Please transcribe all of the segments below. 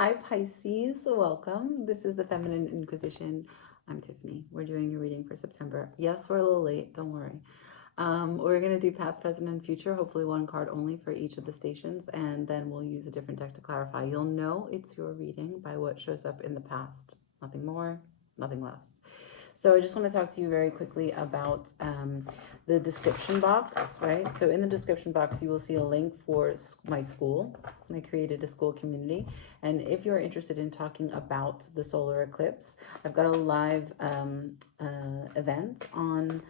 Hi, Pisces. Welcome. This is the Feminine Inquisition. I'm Tiffany. We're doing a reading for September. Yes, we're a little late. Don't worry. We're going to do past, present, and future. Hopefully one card only for each of the stations. And then we'll use a different deck to clarify. You'll know it's your reading by what shows up in the past. Nothing more, nothing less. So I just want to talk to you very quickly about the description box, right? So in the description box, you will see a link for my school. I created a school community. And if you're interested in talking about the solar eclipse, I've got a live event on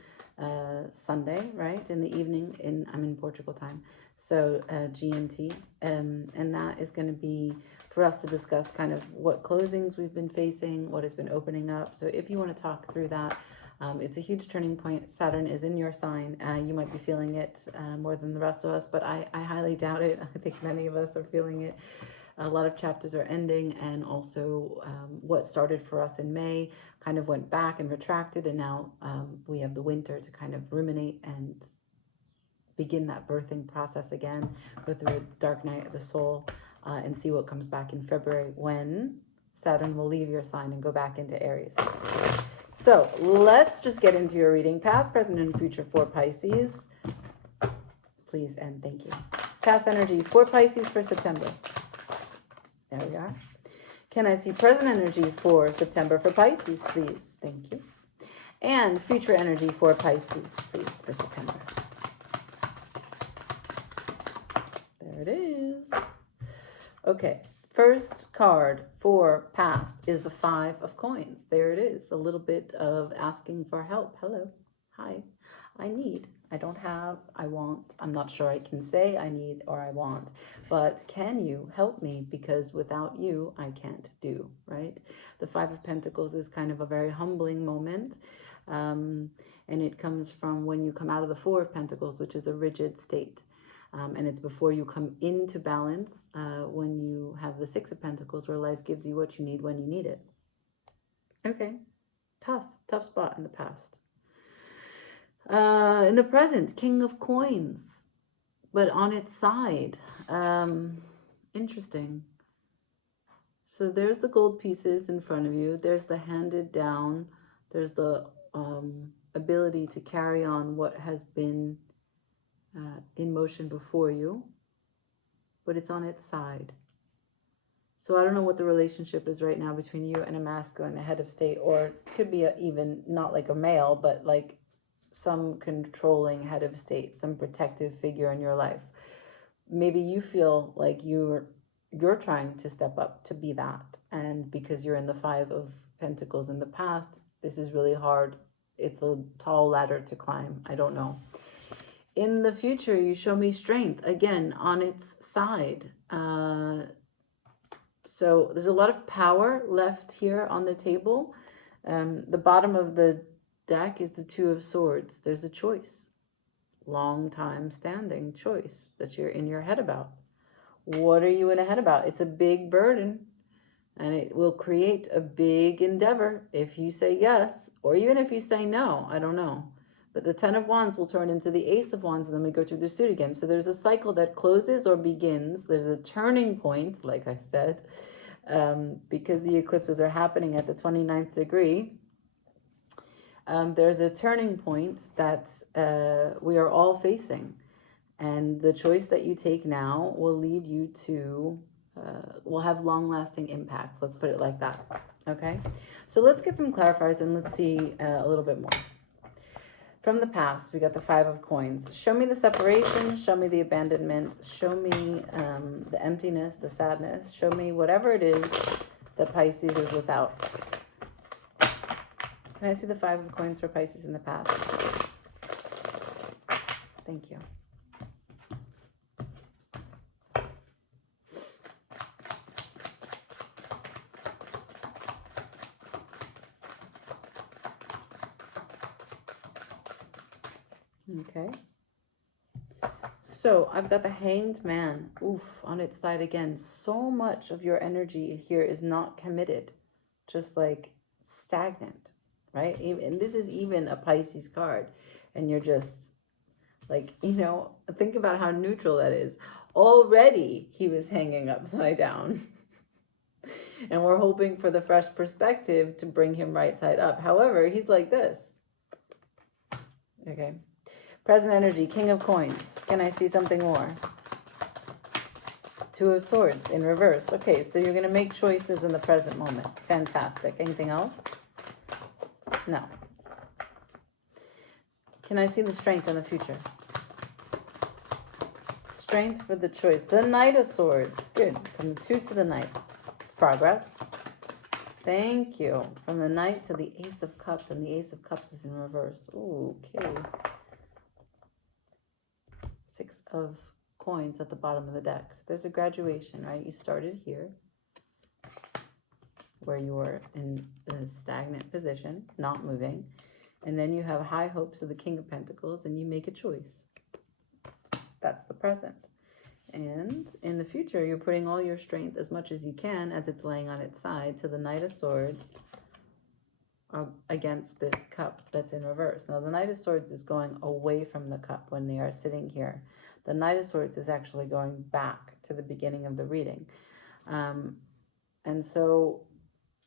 Sunday, right? In the evening, I'm in Portugal time. So GMT. And that is going to be for us to discuss kind of what closings we've been facing, what has been opening up. So if you want to talk through that, it's a huge turning point. Saturn is in your sign. You might be feeling it more than the rest of us, but I highly doubt it. I think many of us are feeling it. A lot of chapters are ending, and also what started for us in May kind of went back and retracted, and now we have the winter to kind of ruminate and begin that birthing process again, go through a dark night of the soul, and see what comes back in February when Saturn will leave your sign and go back into Aries. So let's just get into your reading. Past, present, and future for Pisces. Please and thank you. Past energy for Pisces for September. There we are. Can I see present energy for September for Pisces, please? Thank you. And future energy for Pisces, please, for September. There it is. Okay, first card for past is the 5 of coins. There it is. A little bit of asking for help. Hello. Hi. I need. I don't have. I want. I'm not sure I can say I need or I want. But can you help me? Because without you, I can't do, right? The 5 of Pentacles is kind of a very humbling moment. And it comes from when you come out of the 4 of Pentacles, which is a rigid state. And it's before you come into balance when you have the 6 of Pentacles, where life gives you what you need when you need it. Okay, tough spot in the past. In the present, King of Coins, but on its side. Interesting. So there's the gold pieces in front of you. There's the handed down. There's the ability to carry on what has been in motion before you, but it's on its side. So I don't know what the relationship is right now between you and a masculine, a head of state, or it could be even not like a male, but like some controlling head of state, some protective figure in your life. Maybe you feel like you're trying to step up to be that, and because you're in the 5 of Pentacles in the past, this is really hard. It's a tall ladder to climb. I don't know. In the future, you show me strength, again, on its side. So there's a lot of power left here on the table. The bottom of the deck is the 2 of Swords. There's a choice. Long time standing choice that you're in your head about. What are you in a head about? It's a big burden, and it will create a big endeavor if you say yes, or even if you say no. I don't know. But the 10 of Wands will turn into the Ace of Wands, and then we go through the suit again. So there's a cycle that closes or begins. There's a turning point, like I said, because the eclipses are happening at the 29th degree. There's a turning point that we are all facing. And the choice that you take now will lead you to, will have long-lasting impacts. Let's put it like that, okay? So let's get some clarifiers and let's see a little bit more. From the past, we got the 5 of Coins. Show me the separation, show me the abandonment, show me the emptiness, the sadness, show me whatever it is that Pisces is without. Can I see the 5 of Coins for Pisces in the past? Thank you. Okay. So I've got the Hanged Man. Oof, on its side again. So much of your energy here is not committed, just like stagnant, right? And this is even a Pisces card, and you're just like, you know, think about how neutral that is. Already he was hanging upside down. And we're hoping for the fresh perspective to bring him right side up. However, he's like this. Okay. Present energy, King of Coins. Can I see something more? Two of Swords in reverse. Okay, so you're going to make choices in the present moment. Fantastic. Anything else? No. Can I see the strength in the future? Strength for the choice. The Knight of Swords. Good. From the 2 to the Knight. It's progress. Thank you. From the Knight to the Ace of Cups, and the Ace of Cups is in reverse. Ooh, okay. 6 of Coins at the bottom of the deck. So there's a graduation, right? You started here, where you were in a stagnant position, not moving. And then you have high hopes of the King of Pentacles, and you make a choice. That's the present. And in the future, you're putting all your strength as much as you can, as it's laying on its side, to the Knight of Swords against this cup that's in reverse. Now, the Knight of Swords is going away from the cup when they are sitting here. The Knight of Swords is actually going back to the beginning of the reading. And so,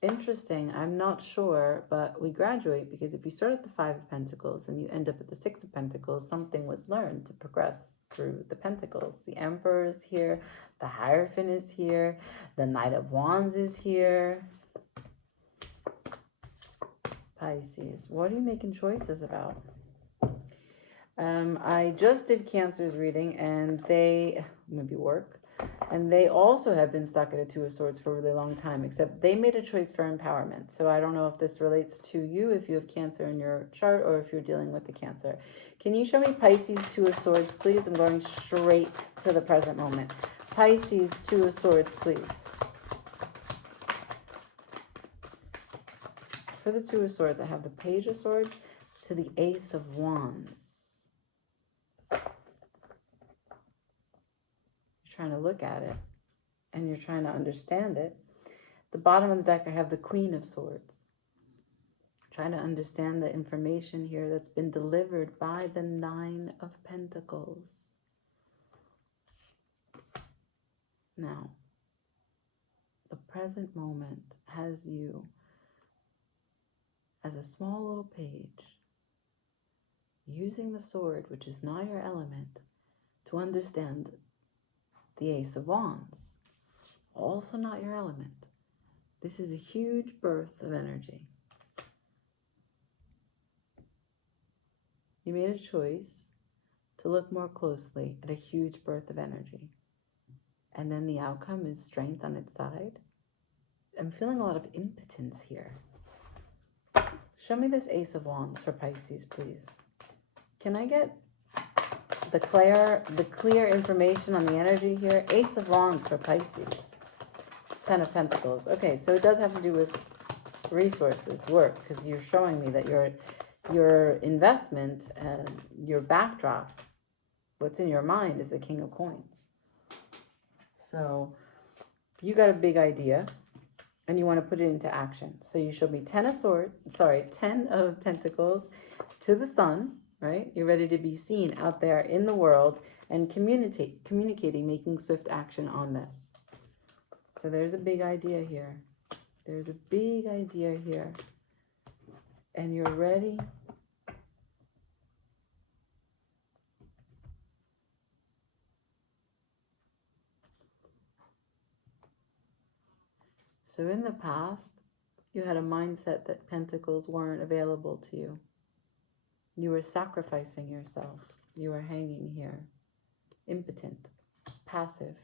interesting, I'm not sure, but we graduate because if you start at the 5 of Pentacles and you end up at the 6 of Pentacles, something was learned to progress through the Pentacles. The Emperor is here, the Hierophant is here, the Knight of Wands is here. Pisces, what are you making choices about? I just did Cancer's reading, and they, maybe work, and they also have been stuck at a 2 of Swords for a really long time, except they made a choice for empowerment. So I don't know if this relates to you, if you have Cancer in your chart, or if you're dealing with the Cancer. Can you show me Pisces 2 of Swords, please? I'm going straight to the present moment. Pisces 2 of Swords, please. For the 2 of Swords, I have the Page of Swords to the Ace of Wands. Trying to look at it and you're trying to understand it. The bottom of the deck, I have the Queen of Swords. Trying to understand the information here that's been delivered by the 9 of Pentacles. Now, the present moment has you as a small little page using the sword, which is not your element, to understand the Ace of Wands, also not your element. This is a huge birth of energy. You made a choice to look more closely at a huge birth of energy. And then the outcome is strength on its side. I'm feeling a lot of impotence here. Show me this Ace of Wands for Pisces, please. Can I get the clear information on the energy here? Ace of Wands for Pisces. 10 of Pentacles. Okay, so it does have to do with resources, work, because you're showing me that your investment and your backdrop, what's in your mind, is the King of Coins. So you got a big idea and you want to put it into action. So you showed me 10 of Pentacles to the Sun. Right? You're ready to be seen out there in the world and communicating, making swift action on this. So there's a big idea here. There's a big idea here. And you're ready. So in the past, you had a mindset that Pentacles weren't available to you. You were sacrificing yourself. You were hanging here, impotent, passive,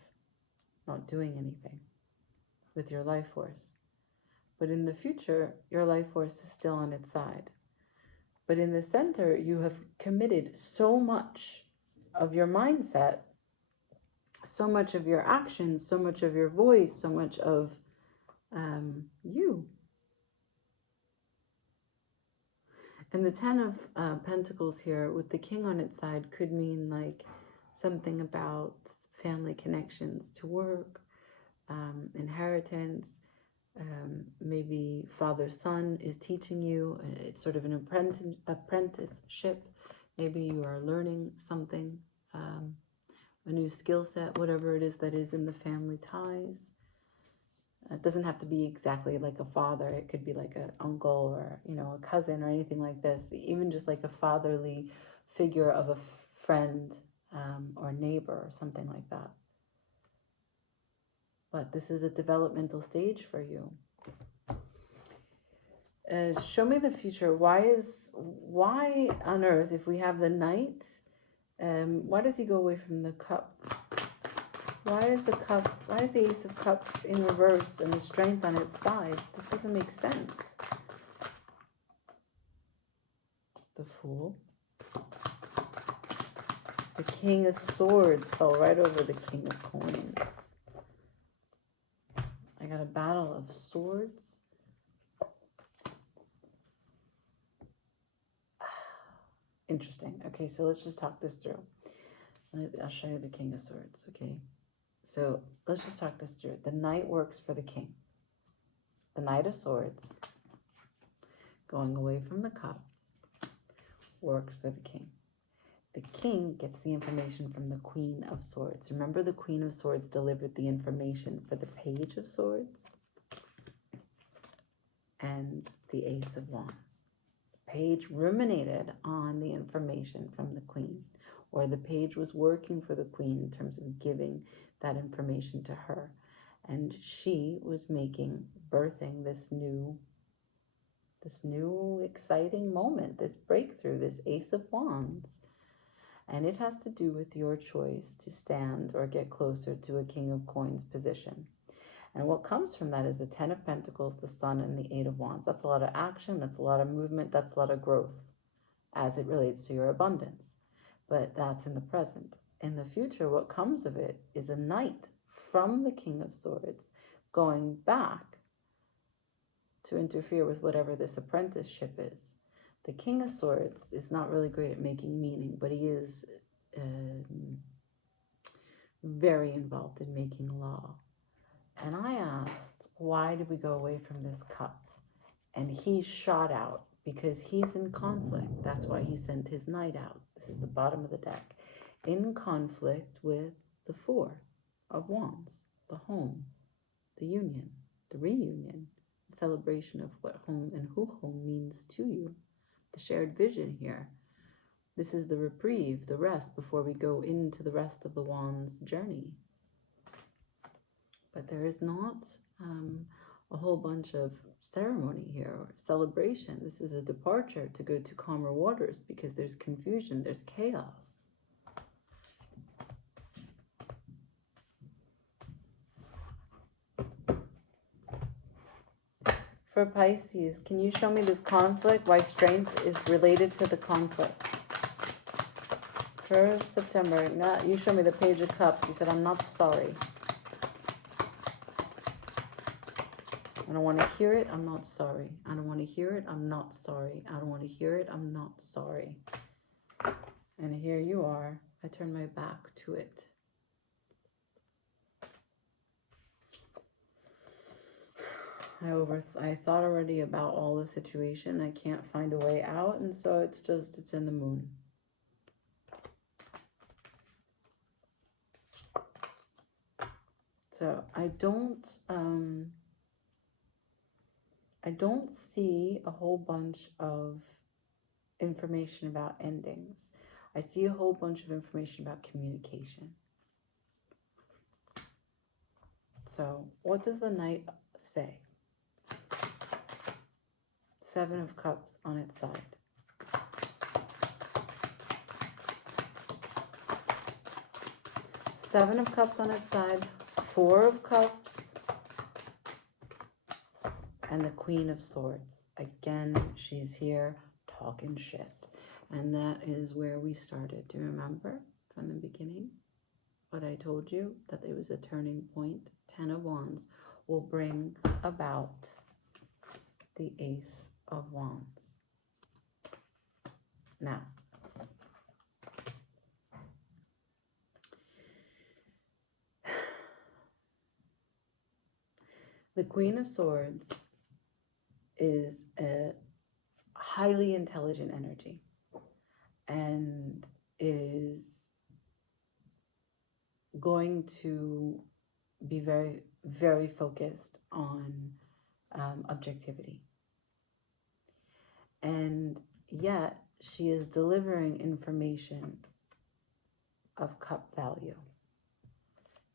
not doing anything with your life force. But in the future, your life force is still on its side. But in the center, you have committed so much of your mindset, so much of your actions, so much of your voice, so much of you. And the 10 of Pentacles here with the King on its side could mean like something about family connections to work, inheritance, maybe father-son is teaching you. It's sort of an apprenticeship. Maybe you are learning something, a new skill set, whatever it is that is in the family ties. It doesn't have to be exactly like a father. It could be like an uncle or, a cousin or anything like this. Even just like a fatherly figure of a friend or neighbor or something like that. But this is a developmental stage for you. Show me the future. Why on earth, if we have the Knight, why does he go away from the Cup? Why is the Ace of Cups in reverse and the Strength on its side? This doesn't make sense. The Fool. The King of Swords fell right over the King of Coins. I got a Battle of Swords. Interesting. Okay, so let's just talk this through. I'll show you the King of Swords, okay? So let's just talk this through. The Knight works for the King. The Knight of Swords, going away from the Cup, works for the King. The King gets the information from the Queen of Swords. Remember, the Queen of Swords delivered the information for the Page of Swords and the Ace of Wands. The Page ruminated on the information from the Queen, or the Page was working for the Queen in terms of giving that information to her. And she was birthing this new exciting moment, this breakthrough, this Ace of Wands. And it has to do with your choice to stand or get closer to a King of Coins position. And what comes from that is the Ten of Pentacles, the Sun, and the Eight of Wands. That's a lot of action, that's a lot of movement, that's a lot of growth as it relates to your abundance. But that's in the present. In the future, what comes of it is a Knight from the King of Swords going back to interfere with whatever this apprenticeship is. The King of Swords is not really great at making meaning, but he is very involved in making law. And I asked, why did we go away from this Cup? And he shot out because he's in conflict. That's why he sent his Knight out. This is the bottom of the deck. In conflict with the Four of Wands, the home, the union, the reunion, the celebration of what home and who home means to you. The shared vision here. This is the reprieve, the rest before we go into the rest of the Wands journey. But there is not a whole bunch of ceremony here or celebration. This is a departure to go to calmer waters because there's confusion, there's chaos. For Pisces, can you show me this conflict, why strength is related to the conflict? For September, you show me the Page of Cups. You said, I'm not sorry. I don't want to hear it, I'm not sorry. I don't want to hear it, I'm not sorry. I don't want to hear it, I'm not sorry. And here you are. I turn my back to it. I thought already about all the situation. I can't find a way out, and so it's in the moon. So I don't see a whole bunch of information about endings. I see a whole bunch of information about communication. So what does the Knight say? Seven of Cups on its side. Seven of Cups on its side, Four of Cups, and the Queen of Swords. Again, she's here talking shit. And that is where we started. Do you remember from the beginning what I told you? That it was a turning point. Ten of Wands will bring about the Ace of Wands. Now, the Queen of Swords is a highly intelligent energy, and it is going to be very, very focused on objectivity. And yet she is delivering information of cup value.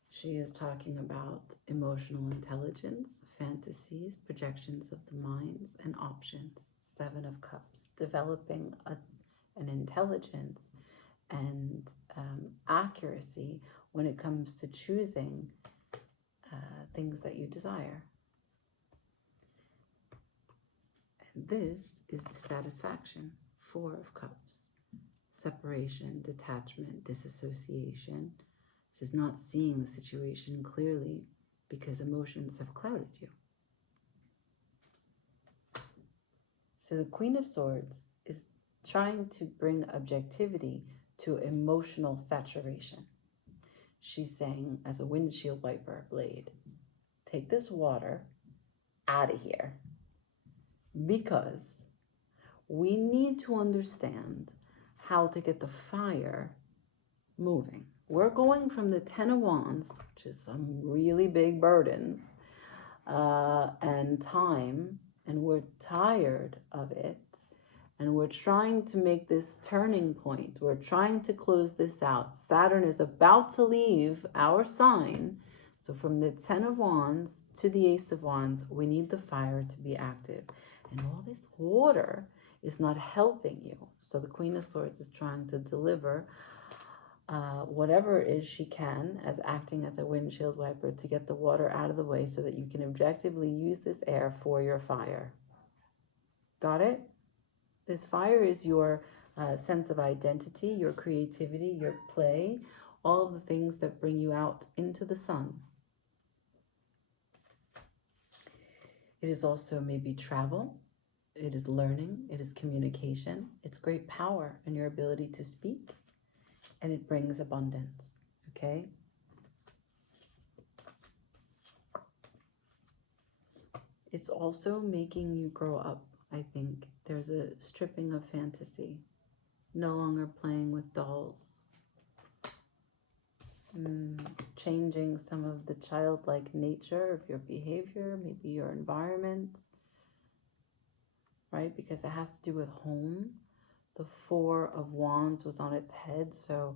She is talking about emotional intelligence, fantasies, projections of the minds, and options. 7 of Cups, developing an intelligence and accuracy when it comes to choosing things that you desire. And this is dissatisfaction. 4 of Cups, separation, detachment, disassociation. This is not seeing the situation clearly because emotions have clouded you. So the Queen of Swords is trying to bring objectivity to emotional saturation. She's saying, as a windshield wiper blade, take this water out of here, because we need to understand how to get the fire moving. We're going from the 10 of Wands, which is some really big burdens and time, and we're tired of it, and we're trying to make this turning point. We're trying to close this out. Saturn is about to leave our sign. So from the 10 of Wands to the Ace of Wands, we need the fire to be active. And all this water is not helping you. So the Queen of Swords is trying to deliver whatever it is she can, as acting as a windshield wiper, to get the water out of the way so that you can objectively use this air for your fire. Got it? This fire is your sense of identity, your creativity, your play, all of the things that bring you out into the sun. It is also maybe travel. It is learning. It is communication. It's great power in your ability to speak. And it brings abundance, okay? It's also making you grow up, I think. There's a stripping of fantasy. No longer playing with dolls. Changing some of the childlike nature of your behavior, maybe your environment, right? Because it has to do with home. The 4 of Wands was on its head, so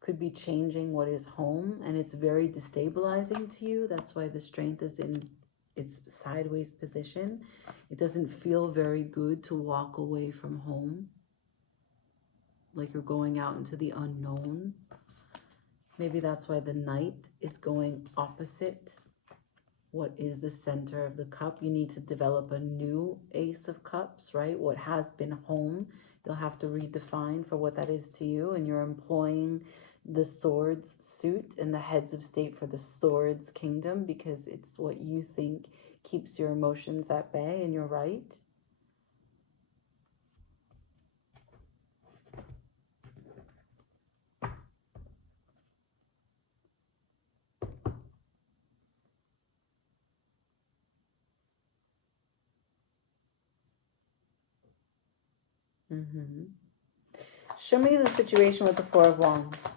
could be changing what is home, and it's very destabilizing to you. That's why the Strength is in its sideways position. It doesn't feel very good to walk away from home, like you're going out into the unknown. Maybe that's why the Knight is going opposite what is the center of the cup. You need to develop a new Ace of Cups, right? What has been home, you'll have to redefine for what that is to you, and you're employing the Swords suit and the Heads of State for the Swords Kingdom because it's what you think keeps your emotions at bay, and you're right. Show me the situation with the 4 of Wands.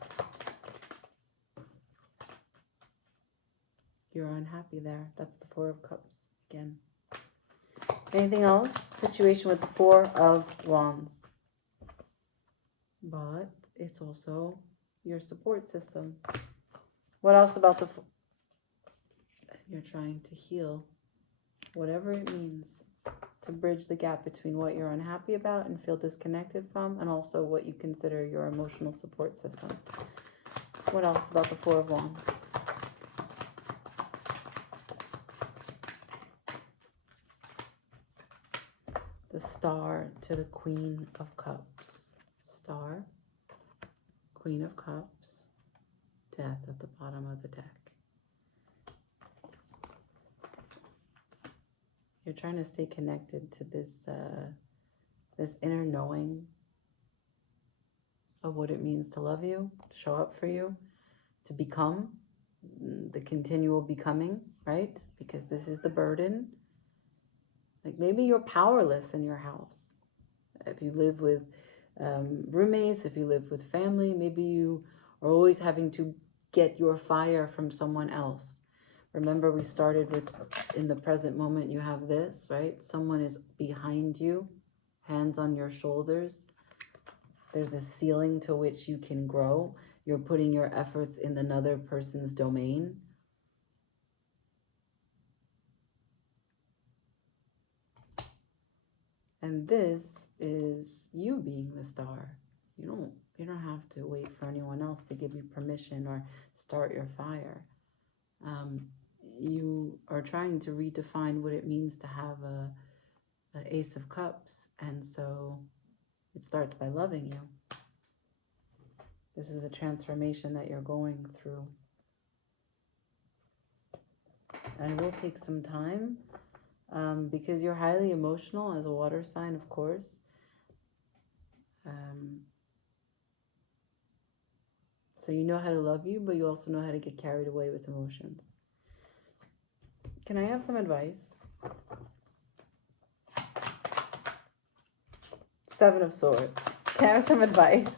You're unhappy there. That's the 4 of Cups again. Anything else? Situation with the 4 of Wands. But it's also your support system. What else about the... You're trying to heal. Whatever it means to bridge the gap between what you're unhappy about and feel disconnected from, and also what you consider your emotional support system. What else about the 4 of Wands? The Star to the Queen of Cups. Star, Queen of Cups, Death at the bottom of the deck. You're trying to stay connected to this this inner knowing of what it means to love you, to show up for you, to become, the continual becoming, right? Because this is the burden. Like maybe you're powerless in your house. If you live with roommates, if you live with family, maybe you are always having to get your fire from someone else. Remember, we started with, in the present moment, you have this, right? Someone is behind you, hands on your shoulders. There's a ceiling to which you can grow. You're putting your efforts in another person's domain. And this is you being the star. You don't have to wait for anyone else to give you permission or start your fire. You are trying to redefine what it means to have a Ace of Cups, and so it starts by loving you. This is a transformation that you're going through, and it will take some time, because you're highly emotional as a water sign, of course. So you know how to love you, but you also know how to get carried away with emotions. Can I have some advice? Seven of Swords. Can I have some advice?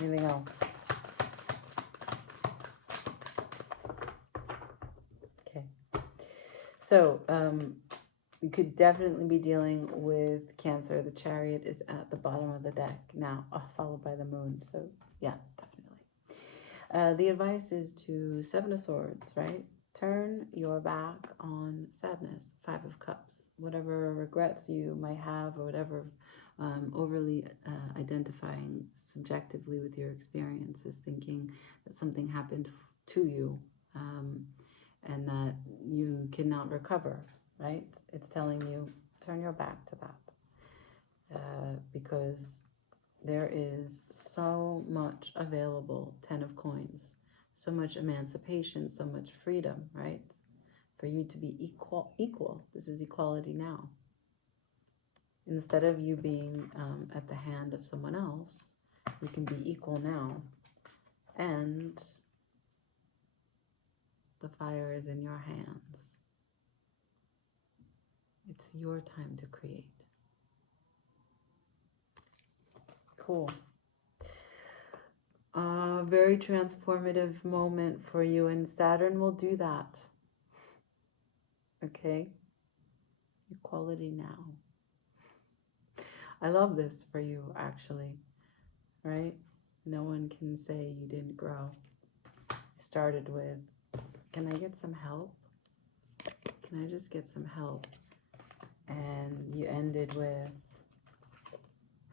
Anything else? Okay. So, you could definitely be dealing with Cancer. The Chariot is at the bottom of the deck now, followed by the Moon. So, yeah, definitely. The advice is to Seven of Swords, right? Turn your back on sadness. Five of Cups. Whatever regrets you might have, or whatever overly identifying subjectively with your experiences, thinking that something happened to you, and that you cannot recover, right? It's telling you, turn your back to that, because there is so much available. 10 of Coins, so much emancipation, so much freedom, right? For you to be equal. This is equality now. Instead of you being at the hand of someone else, you can be equal now. And the fire is in your hands. It's your time to create. Cool. Very transformative moment for you, and Saturn will do that. Okay? Equality now. I love this for you, actually. Right? No one can say you didn't grow. You started with, can I get some help? Can I just get some help? And you ended with,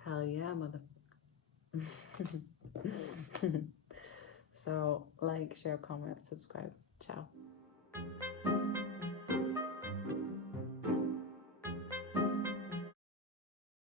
hell yeah, mother. So, like, share, comment, subscribe. Ciao.